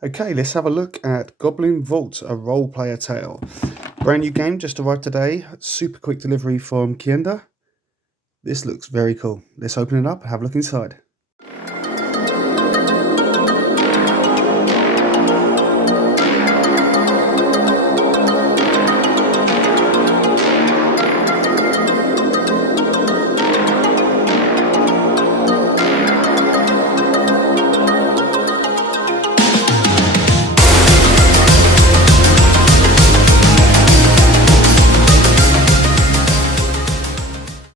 Okay, let's have a look at Goblin Vault, a role-player tale. Brand new game just arrived today. Super quick delivery from Kienda. This looks very cool. Let's open it up and have a look inside.